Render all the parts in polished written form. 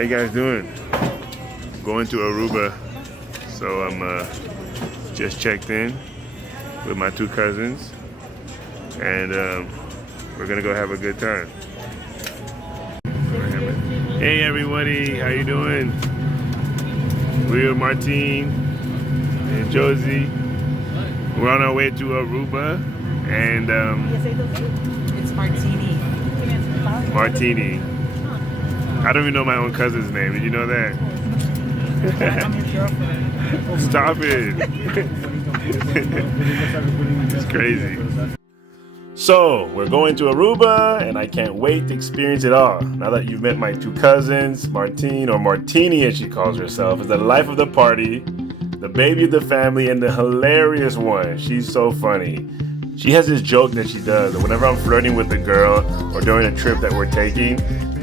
How you guys doing? Going to Aruba, so I'm just checked in with my two cousins, and we're gonna go have a good time. Hey everybody, how you doing? We're Martine and Josie. We're on our way to Aruba, and it's Martini. Martini. I don't even know my own cousin's name. Did you know that? I'm his girlfriend. Stop it. It's crazy. So, we're going to Aruba, and I can't wait to experience it all. Now that you've met my two cousins, Martine, or Martini as she calls herself, is the life of the party, the baby of the family, and the hilarious one. She's so funny. She has this joke that she does. Whenever I'm flirting with a girl, or during a trip that we're taking,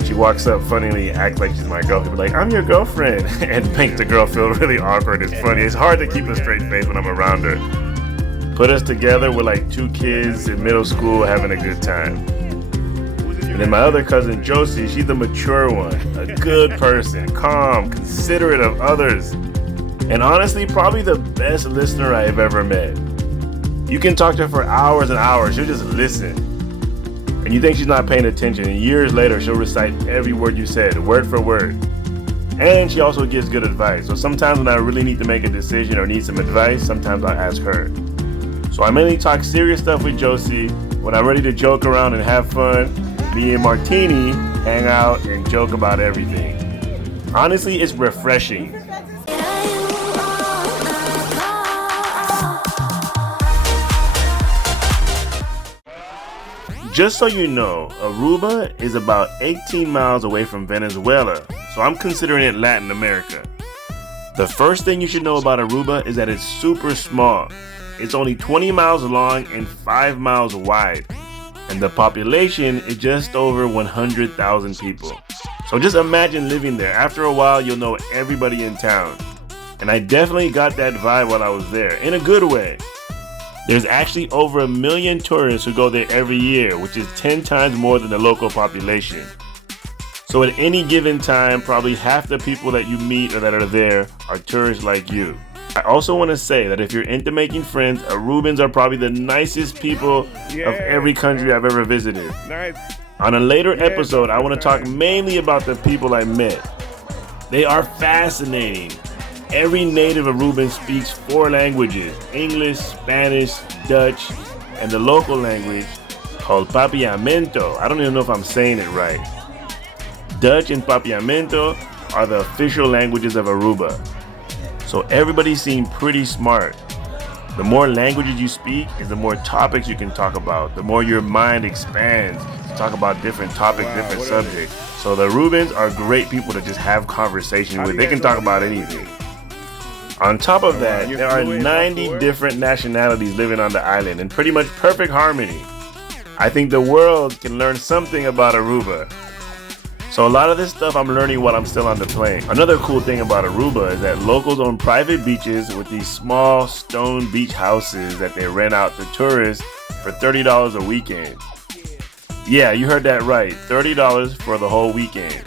she walks up funnily, acts like she's my girlfriend, be like, I'm your girlfriend, and makes the girl feel really awkward. It's funny. It's hard to keep a straight face when I'm around her. Put us together, we're like two kids in middle school having a good time. And then my other cousin, Josie, she's the mature one, a good person, calm, considerate of others, and honestly, probably the best listener I've ever met. You can talk to her for hours and hours, she'll just listen. And you think she's not paying attention, and years later, she'll recite every word you said, word for word. And she also gives good advice. So sometimes when I really need to make a decision or need some advice, sometimes I'll ask her. So I mainly talk serious stuff with Josie. When I'm ready to joke around and have fun, me and Martini hang out and joke about everything. Honestly, it's refreshing. Just so you know, Aruba is about 18 miles away from Venezuela, so I'm considering it Latin America. The first thing you should know about Aruba is that it's super small. It's only 20 miles long and 5 miles wide, and the population is just over 100,000 people. So just imagine living there. After a while, you'll know everybody in town. And I definitely got that vibe while I was there, in a good way. There's actually over 1 million tourists who go there every year, which is 10 times more than the local population. So at any given time, probably half the people that you meet or that are there are tourists like you. I also want to say that if you're into making friends, Arubans are probably the nicest people of every country I've ever visited. Nice. On a later episode, I want to talk mainly about the people I met. They are fascinating. Every native Aruban speaks 4 languages: English, Spanish, Dutch, and the local language called Papiamento. I don't even know if I'm saying it right. Dutch and Papiamento are the official languages of Aruba. So everybody seemed pretty smart. The more languages you speak is the more topics you can talk about. The more your mind expands to talk about different topics, different subjects. So the Arubans are great people to just have conversation with. They can talk about anything. On top of that, there are 90 different nationalities living on the island in pretty much perfect harmony. I think the world can learn something about Aruba. So a lot of this stuff I'm learning while I'm still on the plane. Another cool thing about Aruba is that locals own private beaches with these small stone beach houses that they rent out to tourists for $30 a weekend. Yeah, you heard that right, $30 for the whole weekend.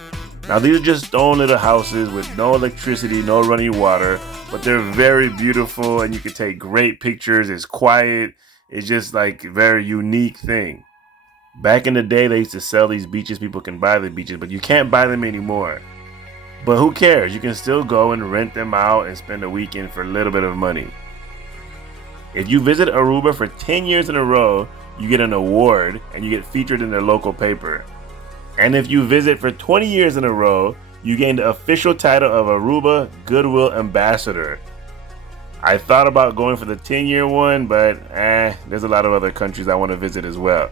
Now these are just stone little houses with no electricity, no running water, but they're very beautiful and you can take great pictures. It's quiet. It's just like a very unique thing. Back in the day, they used to sell these beaches. People can buy the beaches, but you can't buy them anymore. But who cares? You can still go and rent them out and spend a weekend for a little bit of money. If you visit Aruba for 10 years in a row, you get an award and you get featured in their local paper. And if you visit for 20 years in a row, you gain the official title of Aruba Goodwill Ambassador. I thought about going for the 10-year one, but there's a lot of other countries I want to visit as well.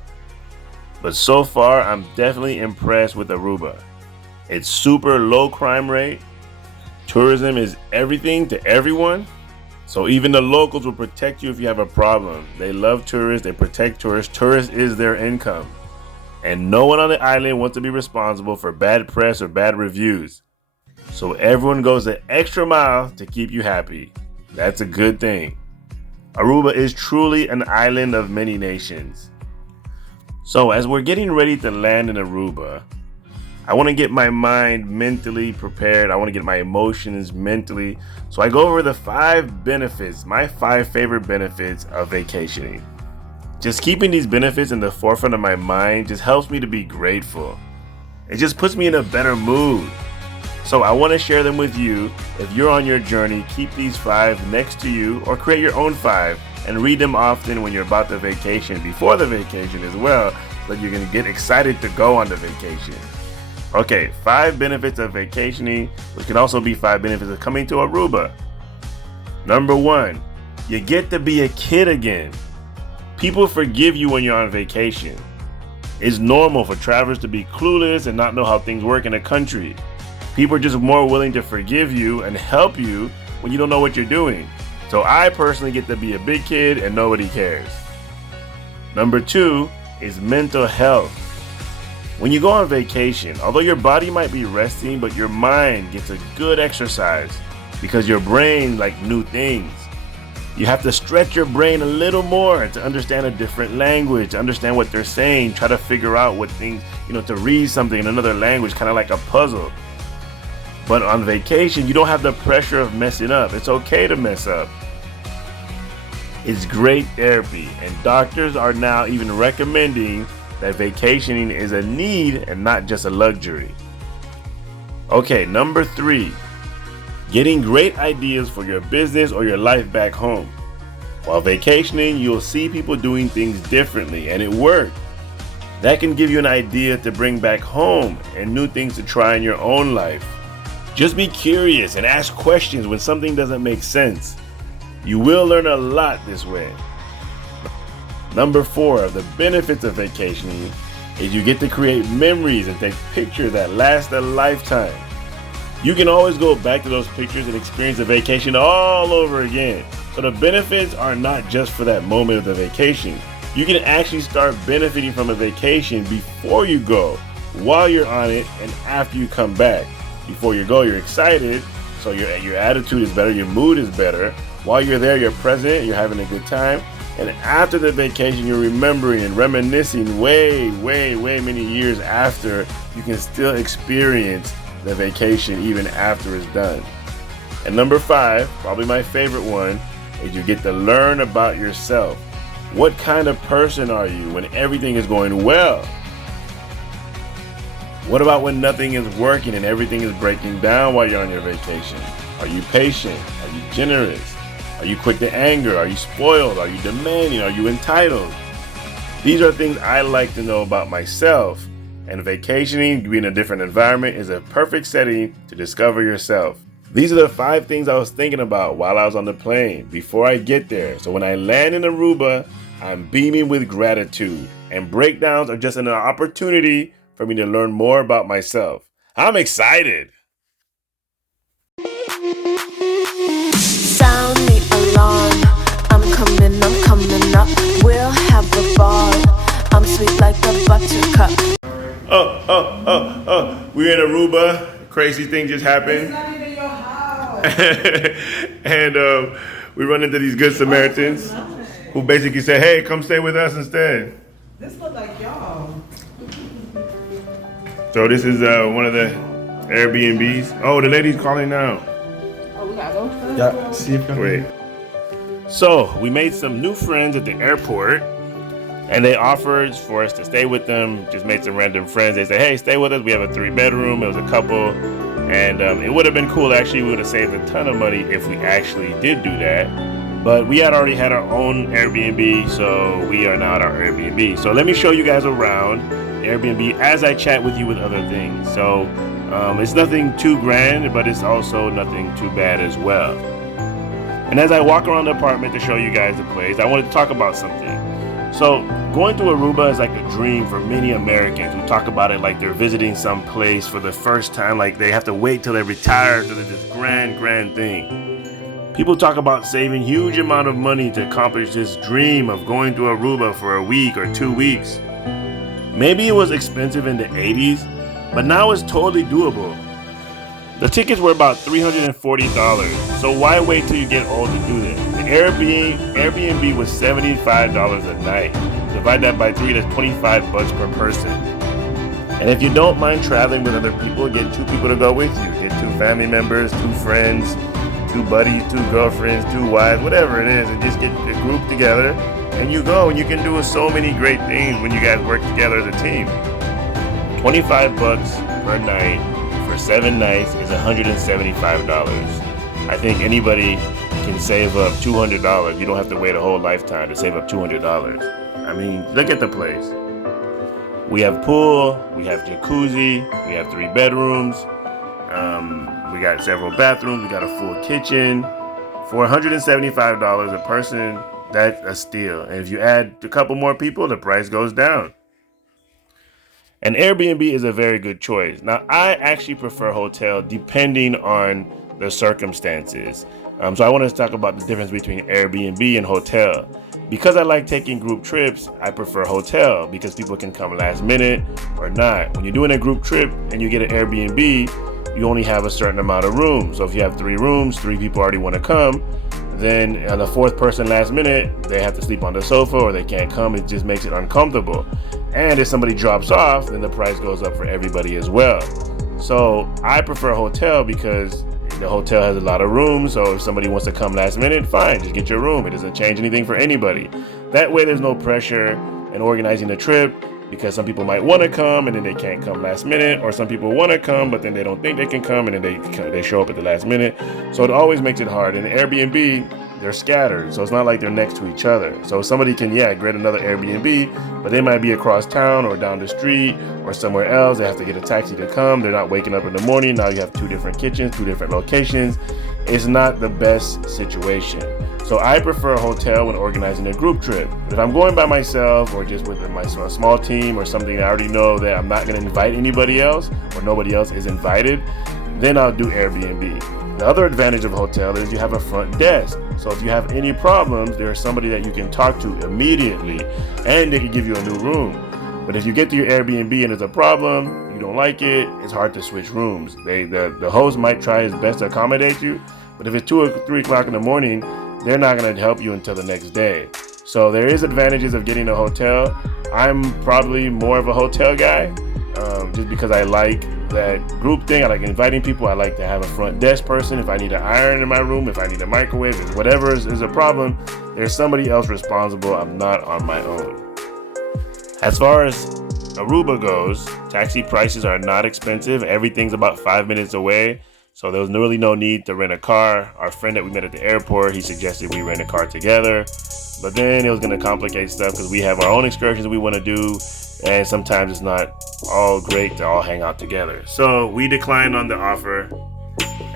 But so far, I'm definitely impressed with Aruba. It's super low crime rate. Tourism is everything to everyone. So even the locals will protect you if you have a problem. They love tourists, they protect tourists. Tourists is their income. And no one on the island wants to be responsible for bad press or bad reviews. So everyone goes the extra mile to keep you happy. That's a good thing. Aruba is truly an island of many nations. So as we're getting ready to land in Aruba, I want to get my mind mentally prepared. I want to get my emotions mentally. So I go over the 5 benefits, my 5 favorite benefits of vacationing. Just keeping these benefits in the forefront of my mind just helps me to be grateful. It just puts me in a better mood. So I want to share them with you. If you're on your journey, keep these 5 next to you or create your own 5 and read them often when you're about the vacation, before the vacation as well, so that you're going to get excited to go on the vacation. Okay, 5 benefits of vacationing, which can also be 5 benefits of coming to Aruba. Number 1, you get to be a kid again. People forgive you when you're on vacation. It's normal for travelers to be clueless and not know how things work in a country. People are just more willing to forgive you and help you when you don't know what you're doing. So I personally get to be a big kid and nobody cares. Number 2 is mental health. When you go on vacation, although your body might be resting, but your mind gets a good exercise because your brain likes new things. You have to stretch your brain a little more to understand a different language, to understand what they're saying, try to figure out what things, to read something in another language, kind of like a puzzle. But on vacation, you don't have the pressure of messing up. It's okay to mess up. It's great therapy, and doctors are now even recommending that vacationing is a need and not just a luxury. Okay, number 3, getting great ideas for your business or your life back home. While vacationing, you'll see people doing things differently, and it worked. That can give you an idea to bring back home and new things to try in your own life. Just be curious and ask questions when something doesn't make sense. You will learn a lot this way. Number 4, of the benefits of vacationing is you get to create memories and take pictures that last a lifetime. You can always go back to those pictures and experience a vacation all over again. So the benefits are not just for that moment of the vacation. You can actually start benefiting from a vacation before you go, while you're on it, and after you come back. Before you go, you're excited, so your attitude is better, your mood is better. While you're there, you're present, you're having a good time. And after the vacation, you're remembering and reminiscing way many years after. You can still experience the vacation even after it's done. And number 5, probably my favorite one, is you get to learn about yourself. What kind of person are you when everything is going well? What about when nothing is working and everything is breaking down while you're on your vacation? Are you patient? Are you generous? Are you quick to anger? Are you spoiled? Are you demanding? Are you entitled? These are things I like to know about myself, and vacationing, being in a different environment, is a perfect setting to discover yourself. These are the 5 things I was thinking about while I was on the plane before I get there. So when I land in Aruba, I'm beaming with gratitude, and breakdowns are just an opportunity for me to learn more about myself. I'm excited. Sound the alarm. I'm coming up. We'll have a ball. I'm sweet like a buttercup. We're in Aruba. Crazy thing just happened. It's not even your house. And we run into these good Samaritans who basically say, hey, come stay with us instead. This look like y'all. So this is one of the Airbnbs. Oh, the lady's calling now. Oh, we gotta go? Yeah, see if you can. Wait. So we made some new friends at the airport, and they offered for us to stay with them. Just made some random friends. They said, hey, stay with us. We have a 3-bedroom. It was a couple. And it would have been cool. Actually, we would have saved a ton of money if we actually did do that. But we had already had our own Airbnb, so we are now at our Airbnb. So let me show you guys around Airbnb as I chat with you with other things. So it's nothing too grand, but it's also nothing too bad as well. And as I walk around the apartment to show you guys the place, I wanted to talk about something. So going to Aruba is like a dream for many Americans who talk about it like they're visiting some place for the first time, like they have to wait till they retire to this grand thing. People talk about saving huge amount of money to accomplish this dream of going to Aruba for a week or 2 weeks. Maybe it was expensive in the 80s, but now it's totally doable. The tickets were about $340, so why wait till you get old to do this? The Airbnb was $75 a night. Divide that by 3, that's $25 per person. And if you don't mind traveling with other people, get 2 people to go with you. Get 2 family members, 2 friends, 2 buddies, 2 girlfriends, 2 wives, whatever it is, and just get a group together and you go, and you can do so many great things when you guys work together as a team. $25 per night for 7 nights is $175. I think anybody can save up $200. You don't have to wait a whole lifetime to save up $200. I mean, look at the place. We have pool, we have jacuzzi, we have 3 bedrooms, we got several bathrooms, we got a full kitchen. For $175 a person, that's a steal. And if you add a couple more people, the price goes down. And Airbnb is a very good choice. Now, I actually prefer hotel depending on the circumstances. So I want to talk about the difference between Airbnb and hotel. Because I like taking group trips, I prefer hotel because people can come last minute or not. When you're doing a group trip and you get an Airbnb, you only have a certain amount of rooms. So if you have 3 rooms, 3 people already want to come, then on the 4th person last minute, they have to sleep on the sofa or they can't come. It just makes it uncomfortable. And if somebody drops off, then the price goes up for everybody as well. So I prefer hotel because the hotel has a lot of rooms. So if somebody wants to come last minute, fine, just get your room. It doesn't change anything for anybody. That way there's no pressure in organizing the trip, because some people might want to come and then they can't come last minute, or some people want to come but then they don't think they can come and then they show up at the last minute. So it always makes it hard. In Airbnb, they're scattered, so it's not like they're next to each other. So somebody can get another Airbnb, but they might be across town or down the street or somewhere else. They have to get a taxi to come. They're not waking up in the morning. Now you have 2 different kitchens, 2 different locations. It's not the best situation. So I prefer a hotel when organizing a group trip. If I'm going by myself or just with my small team or something, I already know that I'm not going to invite anybody else or nobody else is invited, then I'll do Airbnb. The other advantage of a hotel is you have a front desk. So if you have any problems, there's somebody that you can talk to immediately and they can give you a new room. But if you get to your Airbnb and there's a problem, you don't like it, it's hard to switch rooms. The host might try his best to accommodate you, but if it's 2 or 3 o'clock in the morning, they're not going to help you until the next day. So there is advantages of getting a hotel. I'm probably more of a hotel guy, just because I like that group thing. I like inviting people. I like to have a front desk person. If I need an iron in my room, if I need a microwave, if whatever is a problem, there's somebody else responsible. I'm not on my own. As far as Aruba goes, taxi prices are not expensive. Everything's about 5 minutes away. So there was really no need to rent a car. Our friend that we met at the airport, he suggested we rent a car together. But then it was going to complicate stuff because we have our own excursions we want to do. And sometimes it's not all great to all hang out together. So we declined on the offer.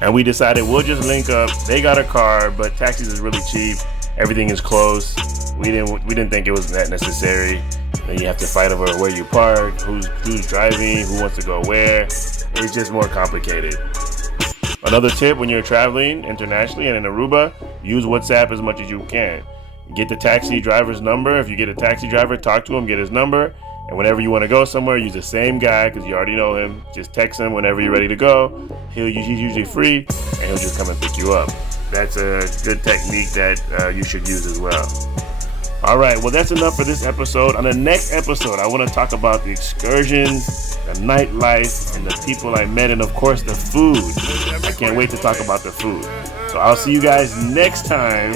And we decided we'll just link up. They got a car, but taxis is really cheap. Everything is close. We didn't think it was that necessary. Then you have to fight over where you park, who's driving, who wants to go where. It's just more complicated. Another tip when you're traveling internationally and in Aruba, use WhatsApp as much as you can. Get the taxi driver's number. If you get a taxi driver, talk to him, get his number. And whenever you want to go somewhere, use the same guy because you already know him. Just text him whenever you're ready to go. He's usually free and he'll just come and pick you up. That's a good technique that you should use as well. All right, well, that's enough for this episode. On the next episode, I want to talk about the excursions, the nightlife, and the people I met, and of course, the food. I can't wait to talk about the food. So I'll see you guys next time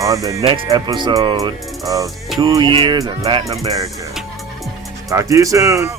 on the next episode of 2 Years in Latin America. Talk to you soon.